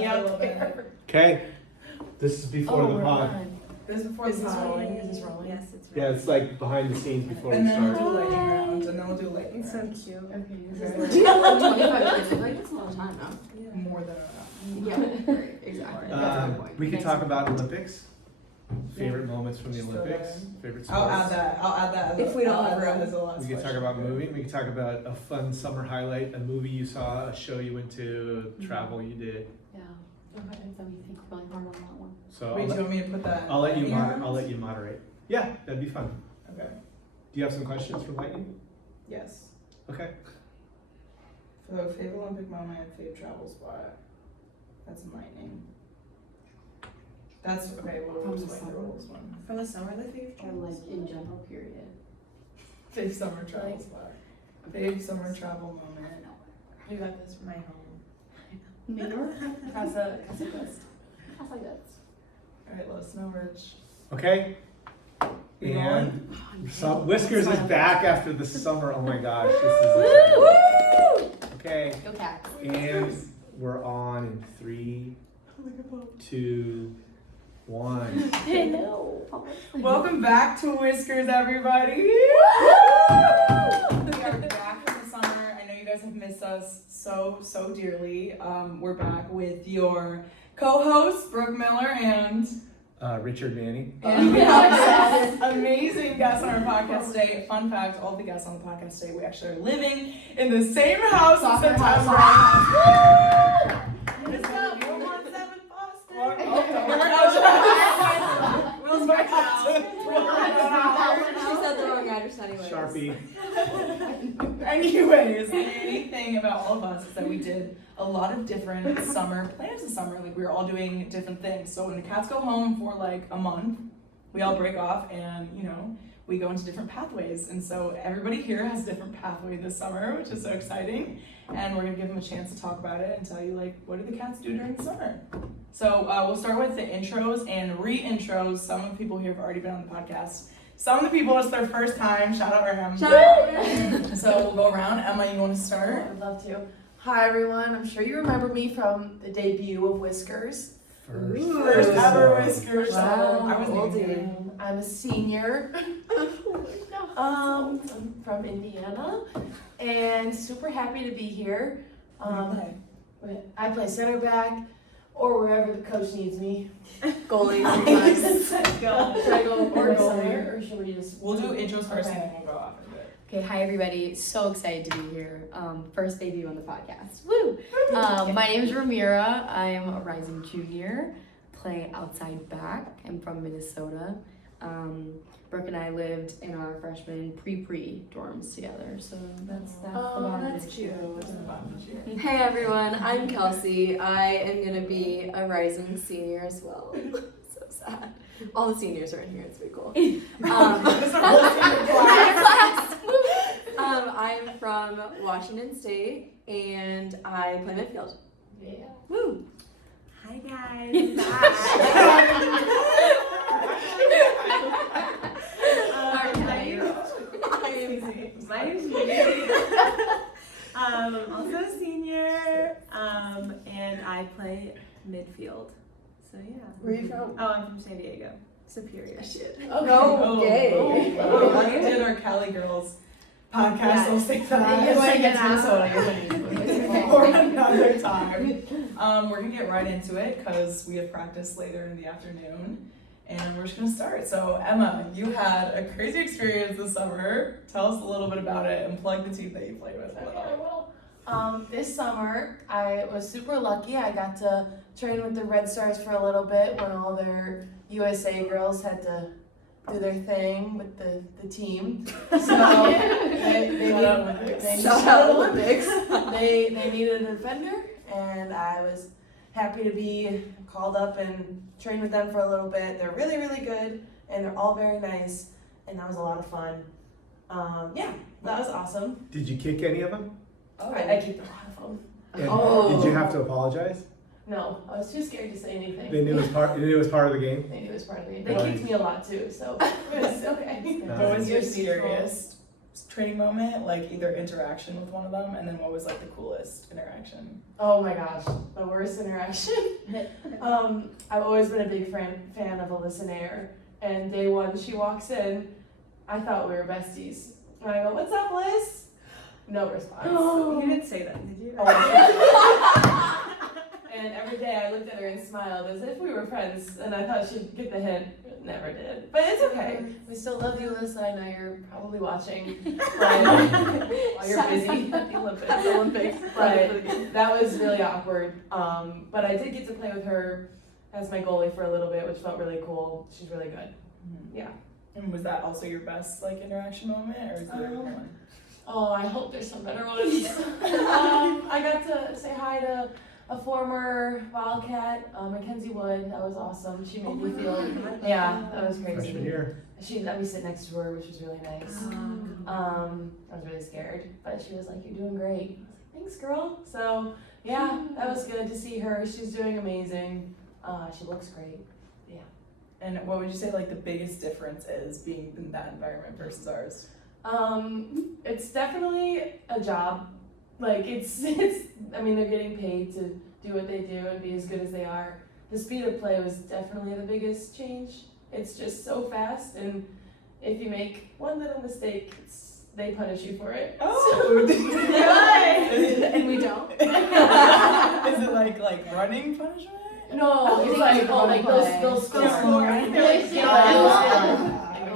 me out there. Okay. This is before the pod. This is before the pod. Is this rolling? Yes, it's rolling. Yeah, it's like behind the scenes before And we then we'll start. do lightning round, and then we'll do lightning It's so round. cute. Okay, this Okay. is like 25 minutes. I feel like that's a long time now. More than enough. Yeah, right, exactly. That's a good point. We could Thanks. talk about Olympics. Favorite moments from the Still Olympics. there. Favorite sports. I'll add that. If we don't I'll add have that room. as a last We could talk question. about moving. We could talk about a fun summer highlight, a movie you saw, a show you went to, travel you did. Yeah. Okay, so we think really hard on that one. So Wait, do you want me to put that? I'll let you lightning round? I'll let you moderate. Yeah, that'd be fun. Okay. Do you have some questions for Lightning? Yes. Okay. So favorite Olympic moment, favorite travel spot. That's lightning. That's okay. We'll From the explain the summer. rules one. From the summer, the favorite Or like in general, period. Fave summer travel spot. Fave summer travel moment. You got this from my home. New York? Casa Grust. All right, let us know, Rich. Okay. We And so Whiskers is back after the summer. Oh my gosh, this is exciting. Okay. Go Cats. And we're on in 3, 2, 1. Hey, no. Welcome back to Whiskers, everybody. We are back from the summer. I know you guys have missed us so dearly. We're back with your co-hosts, Brooke Miller and Richard Manning. we have some amazing guests on our podcast today. Fun fact, all the guests on the podcast today, we actually are living in the same house in Soccer September. house. It's not 417 Boston. Will's Back She said the wrong address anyway. Sharpie. Anyways, the main thing about all of us is that we did a lot of different summer plans this summer. Like we were all doing different things. So when the cats go home for like a month, we all break off and we go into different pathways. And so everybody here has a different pathway this summer, which is so exciting. And we're gonna give them a chance to talk about it and tell you like what do the cats do during the summer. So we'll start with the intros and re-intros. Some of the people here have already been on the podcast. Some of the people, it's their first time. Shout out Ram. Shout out. So we'll go around. Emma, you want to start? I'd love to. Hi everyone, I'm sure you remember me from the debut of Whiskers. First ever Whiskers. Wow. I was Oldie. I'm a senior from Indiana and super happy to be here. I play center back or wherever the coach needs me. Goalie. Should I go or center or should we just? We'll do intros first Okay. and then we'll go off of it. Okay, hi everybody. So excited to be here. First debut on the podcast. Woo! My name is Ramira. I am a rising junior. Play outside back. I'm from Minnesota. Brooke and I lived in our freshman pre dorms together. So that's about that's it. cute. Hey everyone, I'm Kelsey. I am gonna be a rising senior as well. So sad. All the seniors are in here. It's pretty cool. I'm from Washington State and I play midfield. Yeah. Woo! Hi guys, I'm back. My name's Mary. I'm also a senior, and I play midfield. So yeah. Where are you from? Oh, I'm from San Diego, Superior. Shit. Okay. We did our Cali Girls podcast, so we'll say that. You wanna get to Minnesota for another time. We're gonna get right into it because we have practice later in the afternoon. And we're just gonna start. So Emma, you had a crazy experience this summer. Tell us a little bit about it and plug the team that you played with. This summer, I was super lucky. I got to train with the Red Stars for a little bit when all their USA girls had to do their thing with the team. So Shout out Olympics. they needed a defender, and I was happy to be called up and train with them for a little bit. They're really, really good, and they're all very nice, and that was a lot of fun. Yeah, that was awesome. Did you kick any of them? I kicked a lot of them. And did you have to apologize? No, I was too scared to say anything. They knew it was part of the game. They knew it was part of the game. They Nice. kicked me a lot too, so it was okay. What was your scariest training moment? Like either interaction with one of them, and then what was like the coolest interaction? Oh my gosh, the worst interaction. I've always been a big fan of Alyssa Nair, and day one she walks in. I thought we were besties, and I go, "What's up, Liz?" No response. You didn't say that, did you? And every day I looked at her and smiled as if we were friends, and I thought she'd get the hint. Never did. But it's okay. We still love you, Alyssa. I know you're probably watching while you're busy at the Olympics. But that was really awkward. But I did get to play with her as my goalie for a little bit, which felt really cool. She's really good. Yeah. And was that also your best like interaction moment, or is there one? Oh, I hope there's some better ones. I got to say hi to a former Wildcat, Mackenzie Wood. That was awesome. She made me feel, yeah, that was crazy. Freshman year. She let me sit next to her, which was really nice. I was really scared, but she was like, "You're doing great." I was like, "Thanks, girl." So yeah, that was good to see her. She's doing amazing. She looks great. And what would you say like the biggest difference is being in that environment versus ours? It's definitely a job. Like it's. I mean, they're getting paid to do what they do and be as good as they are. The speed of play was definitely the biggest change. It's just so fast, and if you make one little mistake, they punish you for it. Oh, And we don't. Is it like running punishment? No, it's like they'll score. They'll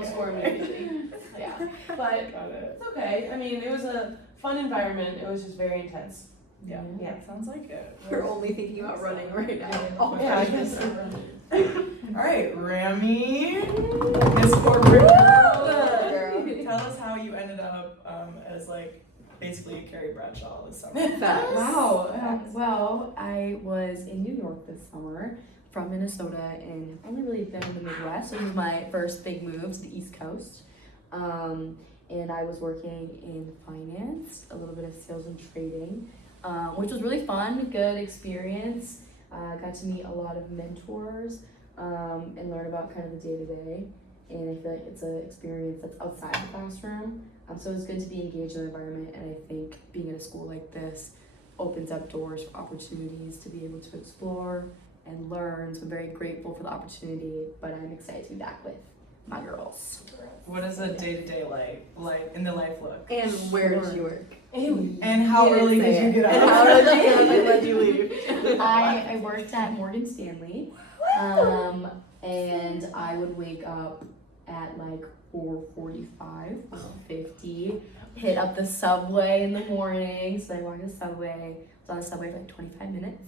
score immediately. Yeah, but Got it. it's okay. I mean, it was a fun environment. It was just very intense. Yeah. Yeah. Sounds like it. We're only thinking about running right now. Oh, Yeah, I guess. All right, Rami, Miss Corporate Girl. Tell us how you ended up as like basically Carrie Bradshaw this summer. Wow. Well, I was in New York this summer from Minnesota and I've only really been in the Midwest. So this was my first big move to the East Coast. And I was working in finance, a little bit of sales and trading, which was really fun, good experience. Got to meet a lot of mentors and learn about kind of the day-to-day. And I feel like it's an experience that's outside the classroom. So it's good to be engaged in the environment, and I think being at a school like this opens up doors for opportunities to be able to explore and learn. So I'm very grateful for the opportunity, but I'm excited to be back with my girls. What is a day-to-day like in the life look? And where did you work? And how early did you get up? And how early did you leave? I worked at Morgan Stanley, and I would wake up at like 4:45, 50, hit up the subway in the morning. So I walked the subway, was on the subway for like 25 minutes,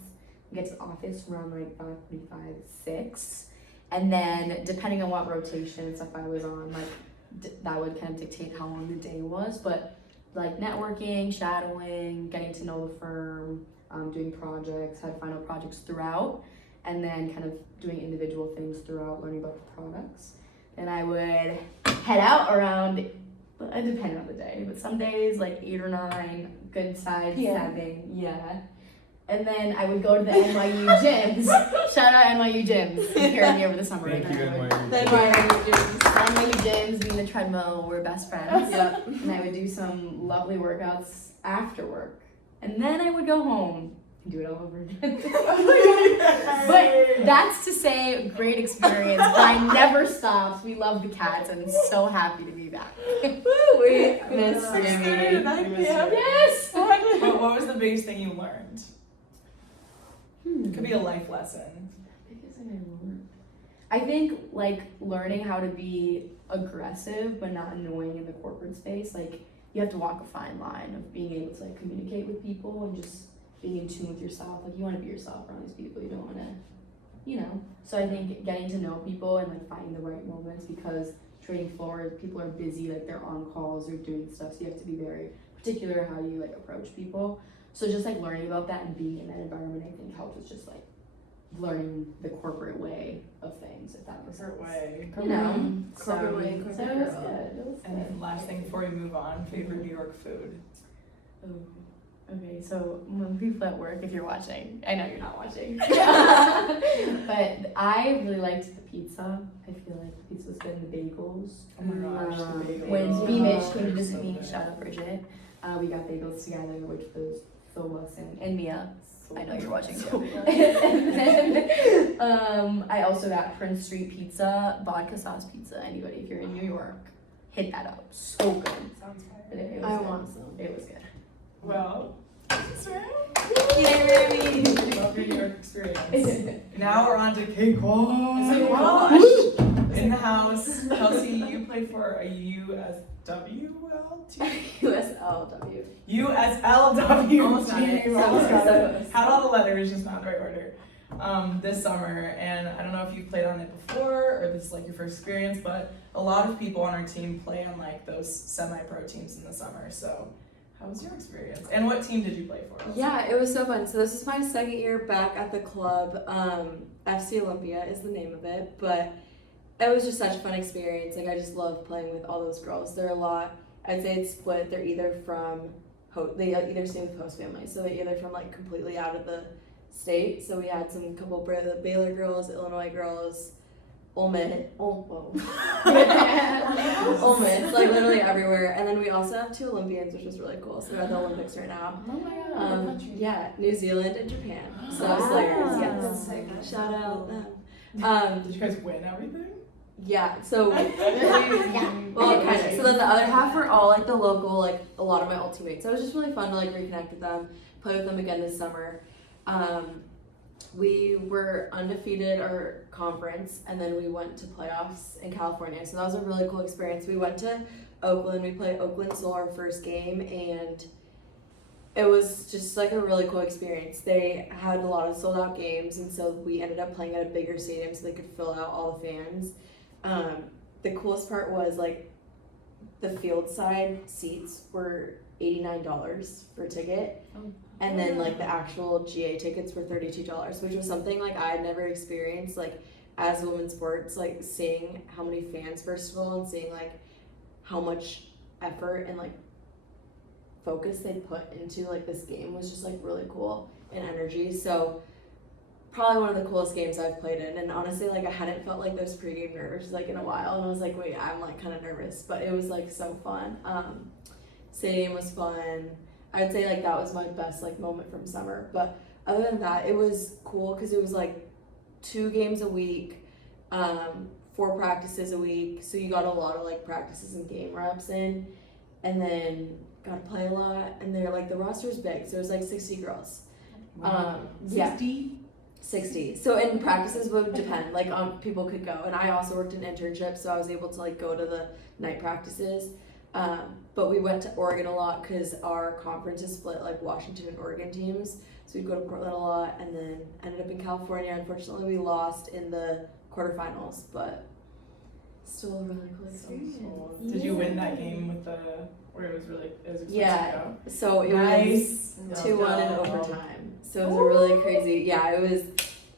get to the office around like 5:45, 6. And then depending on what rotation and stuff I was on, like that would kind of dictate how long the day was. But like networking, shadowing, getting to know the firm, doing projects, had final projects throughout, and then kind of doing individual things throughout, learning about the products. And I would head out around, depending on the day, but some days like 8 or 9, good side 7, yeah. And then I would go to the NYU gyms. Shout out NYU gyms. You carried me over the summer. Thank you, NYU. NYU gyms, me and the treadmill were best friends. Yep. And I would do some lovely workouts after work. And then I would go home and do it all over again. But that's to say, great experience. But I never stopped. We love the cats. I'm so happy to be back. Woo, we miss you. Yes! But what was the biggest thing you learned? It could be a life lesson. I think like learning how to be aggressive but not annoying in the corporate space. Like you have to walk a fine line of being able to like communicate with people and just being in tune with yourself. Like you want to be yourself around these people. You don't want to, you know. So I think getting to know people and like finding the right moments, because trading floor people are busy, like they're on calls, they're doing stuff. So you have to be very particular how you like approach people. So just like learning about that and being in that environment, I think helped with just like learning the corporate way of things, if that makes sense. Corporate way. You know, Corporate way, so corporate it was girl. good. It was And then good. last thing before we move on, favorite New York food. Ooh. Okay, so when people at work, if you're watching, I know you're not watching, but I really liked the pizza. I feel like the pizza was good, and the bagels. Oh my gosh, the bagels. When B Mitch came to Oh, visit so me, good. shout out Bridget, we got bagels together, which was so awesome. And Mia, I know you're watching too. And then I also got Prince Street Pizza, vodka sauce pizza. Anybody, if you're in New York, hit that up. So good. Sounds But fire. it was I good. want some. It was good. Well, thanks, man. Yay! Love your New York experience. Now we're on to Kwon. Oh Gosh. In the house. Kelsey, you played for a USWL team? USLW. USLW Almost got it. team. Almost got it. Close. Had all the letters, just not the right order. This summer, and I don't know if you've played on it before or this is like your first experience, but a lot of people on our team play on like those semi-pro teams in the summer. So, how was your experience? And what team did you play for? Yeah, it was so fun. So this is my second year back at the club. FC Olympia is the name of it, but it was just such a fun experience. Like I just love playing with all those girls. They're a lot. I'd say it's split. They're either from they either stay with host families, so they're either from like completely out of the state. So we had some couple Baylor girls, Illinois girls, Ole Miss, Ole Miss, like literally everywhere. And then we also have 2 Olympians, which was really cool. So they're at the Olympics right now. Oh my god. Yeah, New Zealand and Japan. So Slayers, yes. Shout out them. Did you guys win everything? Yeah, so well, kind of. So then the other half were all like the local, like a lot of my old teammates. So it was just really fun to like reconnect with them, play with them again this summer. We were undefeated our conference, and then we went to playoffs in California. So that was a really cool experience. We went to Oakland. We played Oakland Soul our first game, and it was just like a really cool experience. They had a lot of sold out games, and so we ended up playing at a bigger stadium so they could fill out all the fans. The coolest part was like the field side seats were $89 for a ticket. And then like the actual GA tickets were $32, which was something like I had never experienced like as a women's sports, like seeing how many fans first of all and seeing like how much effort and like focus they put into like this game was just like really cool and energy. So probably one of the coolest games I've played in, and honestly like I hadn't felt like those pregame nerves like in a while, and I was like, wait, I'm like kind of nervous, but it was like so fun. Stadium was fun. I'd say like that was my best like moment from summer, but other than that it was cool because it was like 2 games a week, 4 practices a week, so you got a lot of like practices and game reps in, and then got to play a lot, and they're like the roster's big, so it was like 60 girls. Yeah, 60. So in practices would depend, like people could go, and I also worked in internships, so I was able to like go to the night practices. But we went to Oregon a lot because our conference is split like Washington and Oregon teams. So we'd go to Portland a lot, and then ended up in California. Unfortunately, we lost in the quarterfinals, but still a really cool experience. Did you win that game with the where it was expected Yeah. to go? So it Nice. was 2-1 in overtime. So it was a really crazy. Yeah, it was.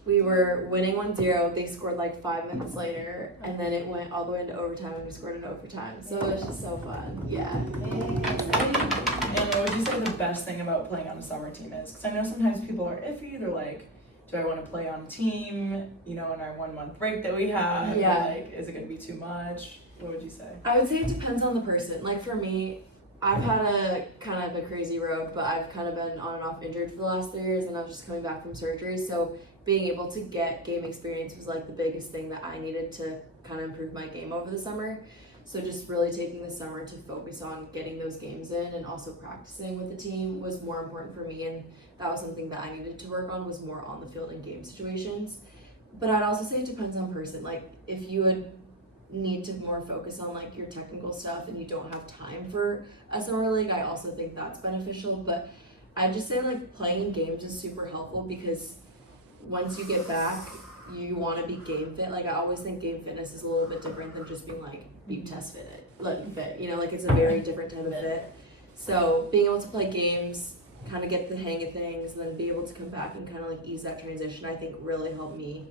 We were winning 1-0. They scored like 5 minutes later, and then it went all the way into overtime, and we scored in overtime. So it was just so fun. Yeah. And what would you say the best thing about playing on a summer team is? Because I know sometimes people are iffy. They're like, do I want to play on a team, you know, in our 1 month break that we have? Yeah. Or like, is it going to be too much? What would you say? I would say it depends on the person. Like for me, I've had a kind of a crazy road, but I've kind of been on and off injured for the last 3 years, and I was just coming back from surgery. So being able to get game experience was like the biggest thing that I needed to kind of improve my game over the summer. So just really taking the summer to focus on getting those games in and also practicing with the team was more important for me, and that was something that I needed to work on, was more on the field and game situations. But I'd also say it depends on person. Like if you would need to more focus on like your technical stuff and you don't have time for a summer league, I also think that's beneficial. But I'd just say like playing games is super helpful because once you get back, you want to be game fit. Like I always think game fitness is a little bit different than just being like you test fit, you know, like it's a very different type of fit. So being able to play games, kind of get the hang of things, and then be able to come back and kind of like ease that transition, I think really helped me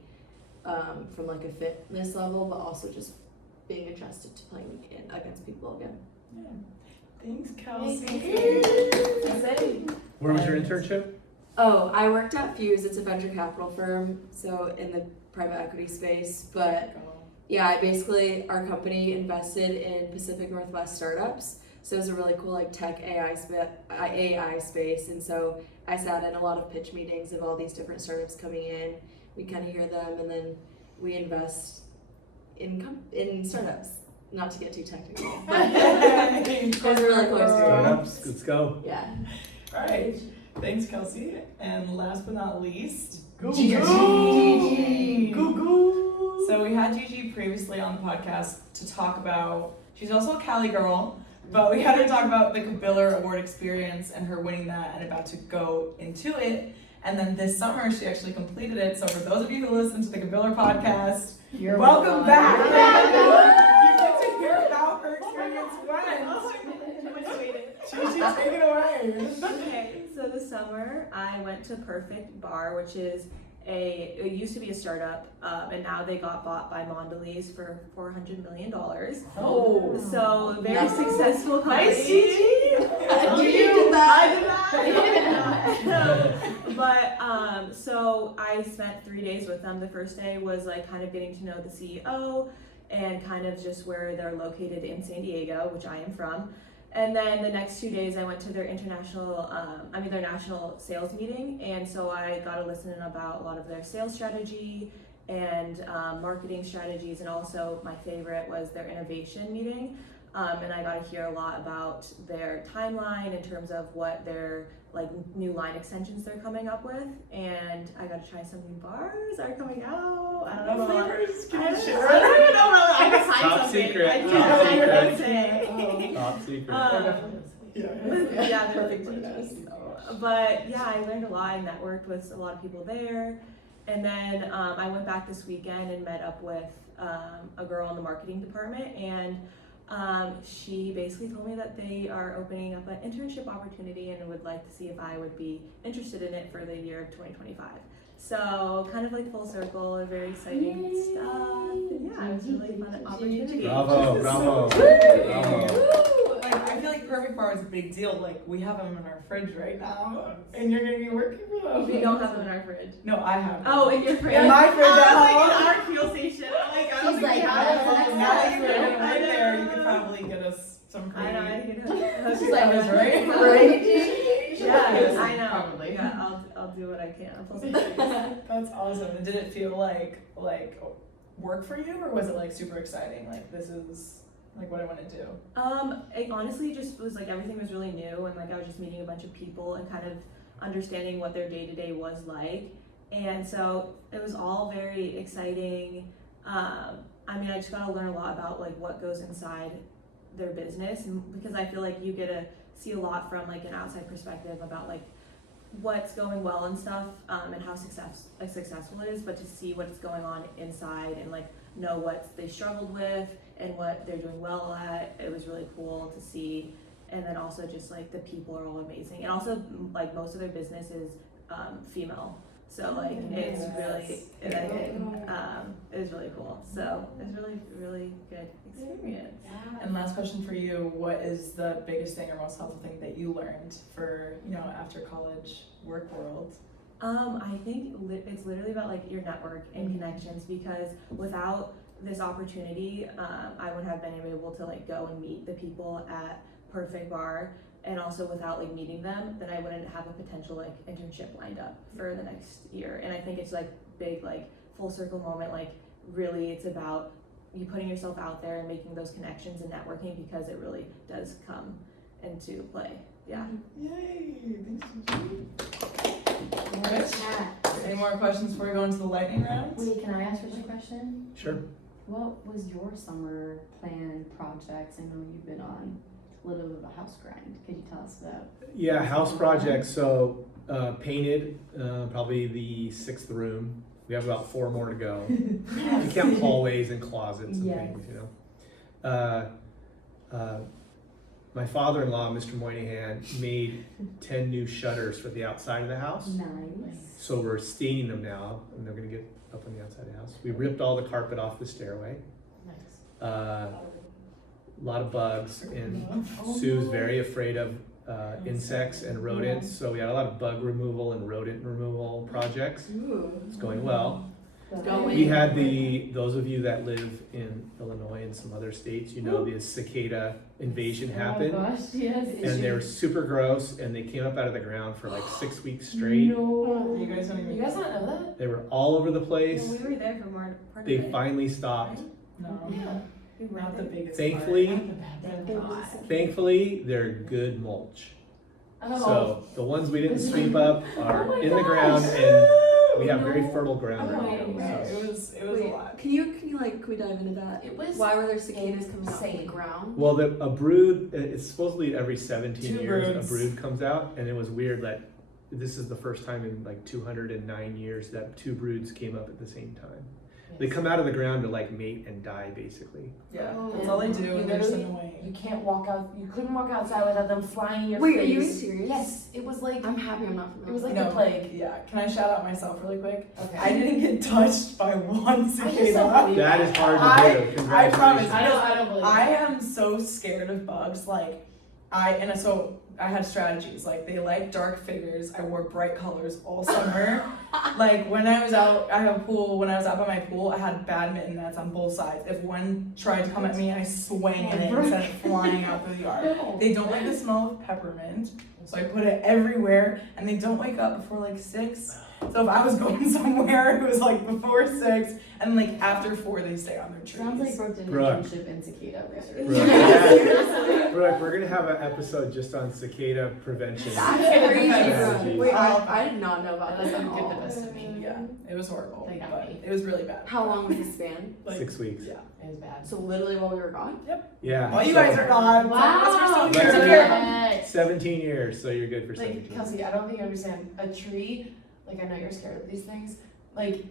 from like a fitness level, but also just being adjusted to playing against people again. Yeah. Thanks, Kelsey. Where was your And- internship? Oh, I worked at Fuse. It's a venture capital firm, so in the private equity space. But yeah, our company invested in Pacific Northwest startups. So it was a really cool like tech AI space. And so I sat in a lot of pitch meetings of all these different startups coming in. We kind of hear them, and then we invest in startups. Not to get too technical, but it was a really cool experience. Startups, let's go. Yeah. All right. Thanks, Kelsey. And last but not least, Gigi. So we had Gigi previously on the podcast to talk about, she's also a Cali girl, but we had her talk about the Kabiller Award experience and her winning that and about to go into it. And then this summer, she actually completed it. So for those of you who listen to the Kabiller podcast, welcome back. You get to hear about her experience Gigi, take it away. Okay, so this summer I went to Perfect Bar, which is it used to be a startup, and now they got bought by Mondelez for $400 million. Oh. So very successful company. Nice, Gigi. You did that. I did not. But so I spent 3 days with them. The first day was like kind of getting to know the CEO and kind of just where they're located in San Diego, which I am from. And then the next 2 days I went to their their national sales meeting. And so I got to listen about a lot of their sales strategy and marketing strategies. And also my favorite was their innovation meeting. And I got to hear a lot about their timeline in terms of what their like new line extensions they're coming up with. And I got to try some new bars that are coming out. I don't know. Flavors, can you I share? don't even know. I can hide Top something. secret, I top can't secret. say. Top secret. Yeah, they're big flavors. But yeah, I learned a lot. I networked with a lot of people there. And then I went back this weekend and met up with a girl in the marketing department, and she basically told me that they are opening up an internship opportunity and would like to see if I would be interested in it for the year of 2025. So kind of like full circle, very exciting stuff. And yeah, it was a really fun opportunity. Bravo, bravo, Woo! I feel like Perfect Bar is a big deal. Like, we have them in our fridge right now, and you're gonna be working for them. We don't have them in our fridge. No, I have them. Oh, in your fridge? In my fridge at like home. in our fuel station. Oh my god. She's like, Now that you were gonna work I there, you know. could probably get us some I know, I cream. can She's like, "That's right." Yeah, I know. Probably. Yeah, I'll do what I can. I'll pull some strings. That's awesome. And did it feel like work for you, or was it like super exciting? Like, this is like what I want to do. It honestly just was like everything was really new, and like I was just meeting a bunch of people and kind of understanding what their day-to-day was like. And so it was all very exciting. I mean, I just got to learn a lot about like what goes inside their business, and because I feel like you get to see a lot from like an outside perspective about like what's going well and stuff, and how successful it is, but to see what's going on inside and like know what they struggled with and what they're doing well at, it was really cool to see. And then also just like the people are all amazing, and also like most of their business is female, so like it's really it was really cool. So it was really good experience. And last question for you: what is the biggest thing or most helpful thing that you learned for after college work world? I think it's literally about like your network and connections, because without this opportunity, I wouldn't have been able to like go and meet the people at Perfect Bar, and also without like meeting them, then I wouldn't have a potential like internship lined up for the next year. And I think it's like big like full circle moment, like really it's about you putting yourself out there and making those connections and networking, because it really does come into play. Yeah. Yay! Thanks, Gigi. Any more questions before we go into the lightning round? Wait, can I ask you a question? Sure. What was your summer plan projects? I know you've been on a little bit of a house grind. Could you tell us about? Yeah, house projects. So painted probably the 6th room. We have about 4 more to go. You count hallways and closets and Yes. things, My father-in-law, Mr. Moynihan, made 10 new shutters for the outside of the house. Nice. So we're staining them now, and they're gonna get up on the outside of the house. We ripped all the carpet off the stairway. Nice. A lot of bugs, and Sue's very afraid of insects and rodents. So we had a lot of bug removal and rodent removal projects. It's going well. We had those of you that live in Illinois and some other states, you know, the cicada invasion happened. Oh my gosh, yes. And they were super gross, and they came up out of the ground for like 6 weeks straight. No. You guys don't even. You guys not know that? They were all over the place. We were there for more part of They it. finally stopped. No. Yeah. We were Not the there. biggest. Thankfully, part. thankfully, they're good mulch. Oh. So the ones we didn't sweep up are Oh my in the gosh. ground, and we have very fertile ground Oh right my now. It So. was a Wait, lot. can you we dive into that? It was Why were there cicadas coming out of the insane. ground? Well, a brood, it's supposedly every 17 Two years broods. a brood comes out, and it was weird that this is the first time in like 209 years that 2 broods came up at the same time. They come out of the ground to like mate and die, basically. Yeah, Oh. that's all they do, You and they're just literally- annoying. You can't walk out. You couldn't walk outside without them flying in your Wait, face. are you being serious? Yes, it was like I'm happy I'm not from it was like No. the plague. Yeah, can I shout out myself really quick? Okay. I didn't get touched by one I just don't cicada. believe That is hard to I- do. I Congratulations. promise. I don't believe. I am so scared of bugs. Like, so I had strategies. Like, they like dark figures. I wore bright colors all summer. Like, when I was out, I have a pool. When I was out by my pool, I had badminton nets on both sides. If one tried to come at me, I swang in it and sent it flying out through the yard. They don't like the smell of peppermint, so I put it everywhere. And they don't wake up before like 6. So if I was going somewhere, it was like before 6, and like after 4, they stay on their trees. Sounds like Brooke did an Brooke. internship in cicada research. Brooke, yeah. Brooke, we're gonna have an episode just on cicada prevention. That's crazy. Strategies. Wait, I did not know about this That at sounds good all. the best of me. Yeah, it was horrible. They got but me. It was really bad. How long was the span? Like, 6 weeks. Yeah. It was bad. So literally while we were gone? Yeah. While you so guys are gone, Wow. we're Let's still do here. it. 17 years, so you're good for 17 Like Kelsey, I don't think you understand. A tree, like I know you're scared of these things. Like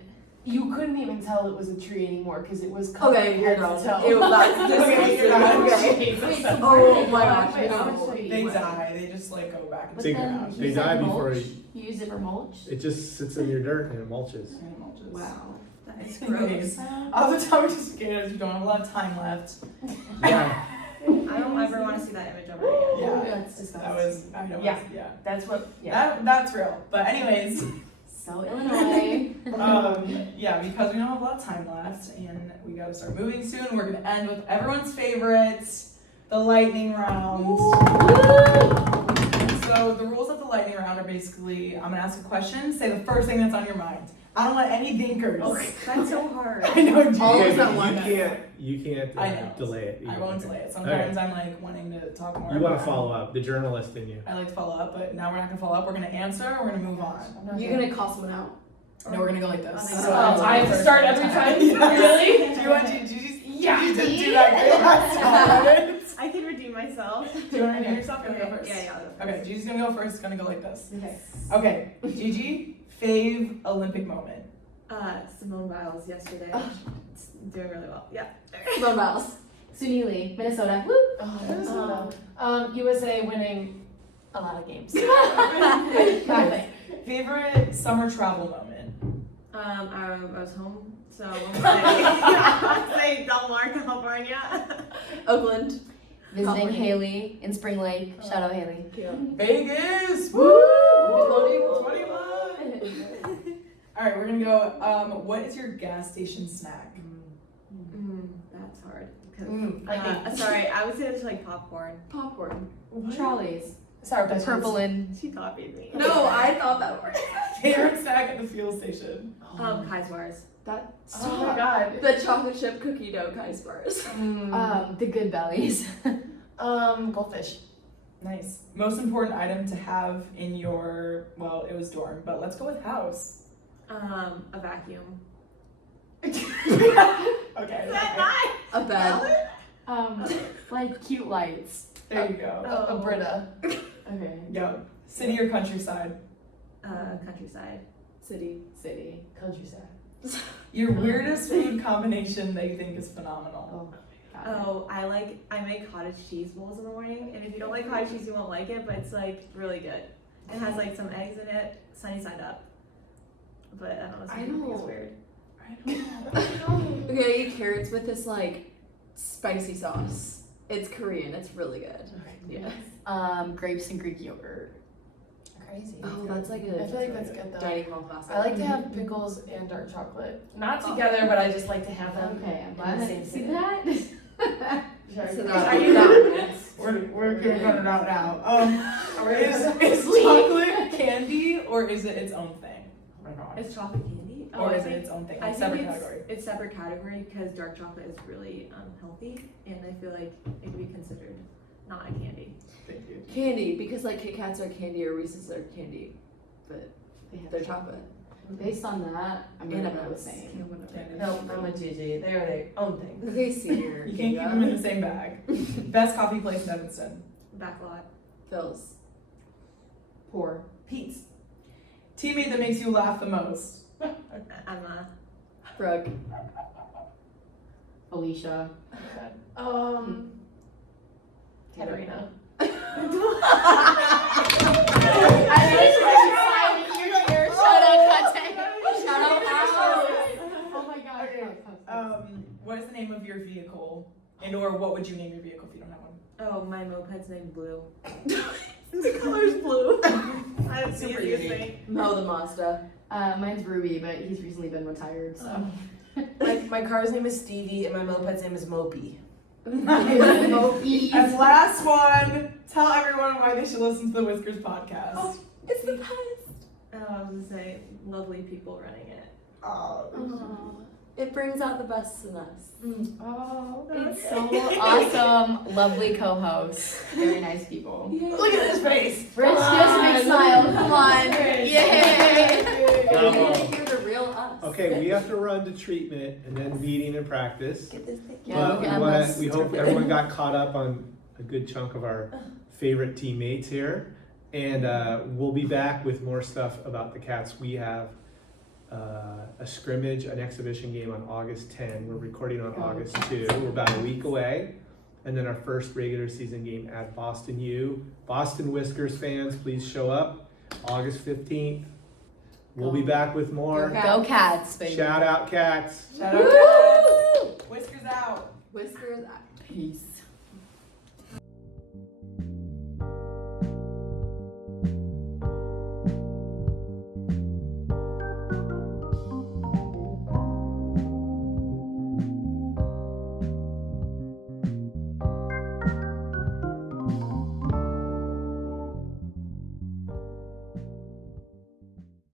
you couldn't even tell it was a tree anymore because it was covered Okay, you're head to done. toe. It was not Okay, you're done. Okay. Wait, so Oh my Wait, gosh. wait, no. how much do you They eat? die. They just like go back But into the They- then ground. they you die said before mulch? you- You use it for mulch? It just sits in your dirt and it mulches. Animal just- Wow. That is Anyways, gross. off the topic of cicadas, you don't have a lot of time left. Yeah. I don't ever want to see that image ever again. Yeah. That's disgusting. That was, I know, Yeah. yeah. That's what. Yeah. That's real. But anyways, So Illinois. yeah, because we don't have a lot of time left and we gotta start moving soon, we're gonna end with everyone's favorites, the lightning round. So the rules of the lightning round are basically, I'm gonna ask a question, say the first thing that's on your mind. I don't want any thinkers. That's so hard. I know, Judy. All of You them want can't I know. delay it. I either. won't delay it. Sometimes I'm like wanting to talk more. You want but to follow up, the journalist in you. I like to follow up, but now we're not gonna follow up. We're gonna answer. We're gonna move on. You're gonna call someone out? No, we're gonna go like this. Oh, So I have to start every time? Yes. Really? Do you want to? Gigi? Yeah. You did do that great last time, right? I can redeem myself. Do you want to redeem yourself? You wanna go first? Yeah. Okay, Gigi's gonna go first. It's gonna go like this. Okay. Okay, Gigi, fave Olympic moment. Simone Biles yesterday. It's doing really well. Yeah. Simone Biles. Sunili, Minnesota. Woo! USA winning a lot of games. Okay. Favorite summer travel moment. I was home, so I'm gonna say Del Mar, California. Oakland. Visiting California. Haley in Spring Lake. Shout out Haley. Vegas. Woo! 21. All right, we're gonna go. What is your gas station snack? That's hard. 'Cause- I sorry, I would say it's like popcorn. Popcorn. Trolleys. Sour The Patch purple Kids. and She copied me. No, I thought that word. Favorite snack at the fuel station. Kaismars. That Oh my god. the chocolate chip cookie dough Kais bars. the Good Bellies. Goldfish. Nice. Most important item to have in your, well, it was dorm, but let's go with house. A vacuum. Okay. A bed. Like cute lights. There you go. A Brita. Okay. Yo, city or countryside? Countryside. City. City. Countryside. Your weirdest food combination that you think is phenomenal. Oh, I make cottage cheese bowls in the morning, and if you don't like cottage cheese, you won't like it, but it's like really good. It has like some eggs in it, sunny side up. But I don't know, some people think it's weird. I don't know. Okay, I eat carrots with this like spicy sauce. It's Korean. It's really good. Yeah. Grapes and Greek yogurt. Crazy. Oh, that's like a I feel like that's good though. dining hall classic. I like to have pickles and dark chocolate. Not together, but I just like to have them. Okay, I'm in glad the I same see sitting. that. So Are that's you We're gonna run it out now. Is chocolate candy or is it its own thing? Oh my god. It's chocolate candy. Or I is it think- its own thing? I Like think separate it's, category. it's separate category because dark chocolate is really healthy, and I feel like it could be considered not a candy. Thank you. candy because like Kit Kats are candy or Reese's are candy, but they're chocolate. Based on that, I'm gonna go the same. No, I'm a GG. They are their own thing. Okay, senior. You can't keep them in the same bag. Best coffee place in Evanston. Backlot. Phil's. Poor. Pete's. Teammate that makes you laugh the most. Emma. Brooke. Alicia. Katarina. Oh my god. What is the name of your vehicle? And or what would you name your vehicle if you don't have one? Oh, my moped's named Blue. The color's blue. That's Super the easiest unique. thing. Mo the Mazda. Mine's Ruby, but he's recently been retired, so. My car's name is Stevie and my moped's name is Mopey. And last one, tell everyone why they should listen to the Whiskers podcast. It's the best. I was gonna say, lovely people running it. It brings out the best in us. Oh, it's so awesome. Lovely co-hosts. Very nice people. Look at his face. Rich, just big smile. Come on. Yay. You're gonna hear the real us. Okay, we have to run to treatment and then meeting and practice. Get this thing. Yeah, But look at Emma's we hope turkey. everyone got caught up on a good chunk of our favorite teammates here. And we'll be back with more stuff about the Cats. We have a scrimmage, an exhibition game on August 10. We're recording on August 2. We're about a week away. And then our first regular season game at Boston U. Boston Whiskers fans, please show up August 15th. We'll be back with more. Go Cats, baby. Shout out Cats. Shout out Cats. Whiskers out. Whiskers. Peace.